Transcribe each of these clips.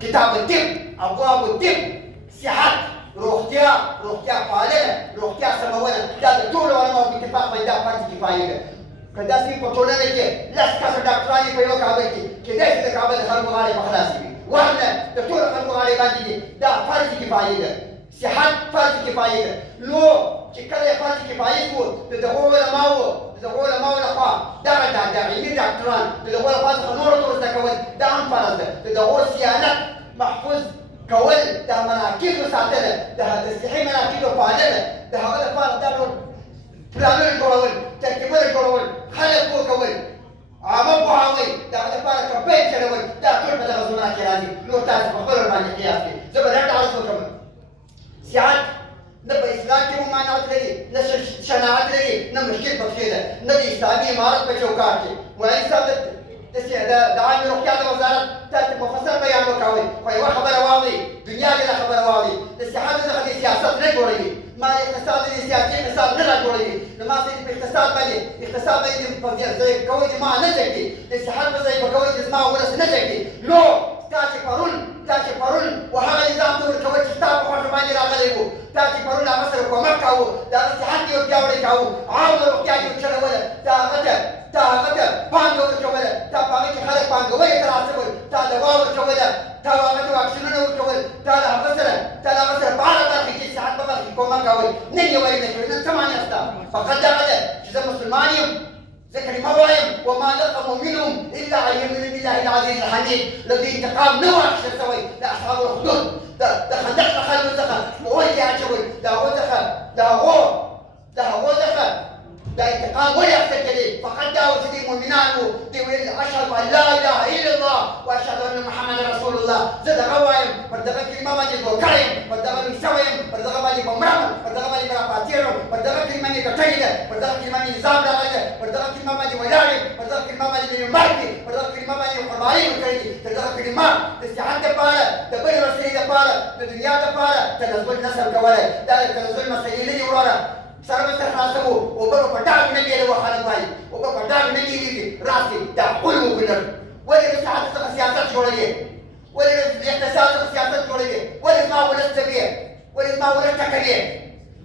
كتاب الطب، ابواب الطب، صحه، روغتیا پالنه، روغتیا سمونه، دا د ټولو علماو په اتفاق باندې دا فرض کفایي ده. که داسې په ټولنه کې لس کسه ډاکټران په یوه کابل کې کېدای شي د کابل د خلکو غاړې په خلاصې وي، ورنه د ټولو خلکو غاړې باندې دي. دا فرض کفایي ده، صحت فرض کفایي ده. نو چې کله یې فرض کفایي شو د دغو علماو لخوا دغه علمي ډاکټران د دغو لخوا څخه نورو ته زده کول دا هم فرض ده. د دغو صیانت محفوظ کول، د مراکزو ساتنه، د صحي مراکزو پالنه، د هغه لپاره دا ډول پلانونه جوړول، ترکیبونه جوړول، خلک پوه کول، عامه پوهاوی، د هغه لپاره کمپین چلول، دا ټول په دغه زمانه کې راځي. نور تاسو په خپل باندې قیاس کړئ. زه به لنډ عرض وکړم. صحت نه په اسلام کې ممانعت لري، نه شناعت لري، نه مشکل پکې ده، نه د اسلامي امارت په چوکاټ کې. مولوي صاحب د عامې روغتیا د وزارت تاسو مفصل بیان وکوئ، خو یوه خبره واورئ، دنیا دې دا خبره واورئ. د صحت څخه د سیاست نه جوړوي، ما اقتصاد د سیاسي اقتصاد نه را جوړوي. نو ما سړي په اقتصاد باندې ضایع کول دې ما نه ځکي، د صحت په ضایع کول دې زما ولس نه ځکي. نو تا چې پرون و هغه نظام ته ورکول چې ستا په خوښه باندې راغلی و، تا چې پرون هغه سره کومک کاوه، د هغه صحت یې پیاوړی کاوه، عامه روغتیا یې چلوله، تا هغه ته پانګه ورکوله، تا په هغه کې خلک پانګونې ته راڅول، تا دوا ورکوله، تا هغه ته واکسینونه ورکول، تا له هغه سره په هره برخه کې صحت په برخه کې کومک کول. نن یې ولې نه کوي؟ نن څه معنی شته؟ فقط دغه ده چې زه مسلمان یم، زه کلمه وایم وما نقموا منهم الا ان يؤمنوا بالله العزيز الحميد. له دوی انتقام نه و اخیستل سوی د اصحاب الخدود د خندق له خلکو څخه په اور کې اچول، د هغو څخه دا انتقام ولې اخیستل کېدی؟ فقط دا و چې دوی مؤمنان وو، دوی ویل اشهد ان لا اله الا الله واشهد ان محمد رسول الله. زه دغه وایم، پر دغه کلمه باندې دوکه یم، پر دغه مې سوی یم، پر دغه باندې به مرم، پر دغه باندې به راپاڅېږم، پر دغه کلمه مې ګټلې ده، پر دغه کلمه مې نظام راغلی ده، پر دغه کلمه باندې ولاړ یم، پر دغه کلمه باندې مې مرګ دي، پر دغه کلمه باندې قربانۍ ورکړې دي. پر دغه کلمه د صحت دپاره، د بلې مسلې دپاره، د دنیا دپاره تنزل نسل کولی. دا د تنزل مسلې نه دي وروره. سره به سره خلاصه وو، اوبه به په ډاګ نه بېلوه، خلک وایي اوبه په ډاګ نه بېلېږي. راسې دا علم وګڼل. ولې د صحت څخه سیاست جوړوي؟ ولې د اقتصاد څخه سیاست جوړوي؟ ولې زما ولس ځپې؟ ولې زما ولس ټکوي؟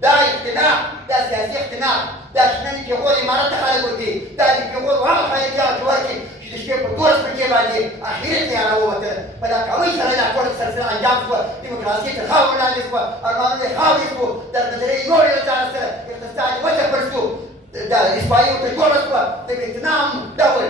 دا اقتناع، دا سیاسي اقتناع، دا چې نن پېغور امارت ته خلک ورکوي، دا د پېغور هغه خلجیانو ته ورکوي چې د شپې په 12 بجې باندې اخرت یې راووتله. په دا کاوۍ سره دا ټوله سلسله انجام شوه، دیموکراسي تر خاورو لاندې شوه، ارمانونه یې خاورې شو، دربدرۍ نورې له ځانه سره، اقتصاد یې وچپړ شو، د رسوایي ورته جوړه شوه، د ویتنام ډول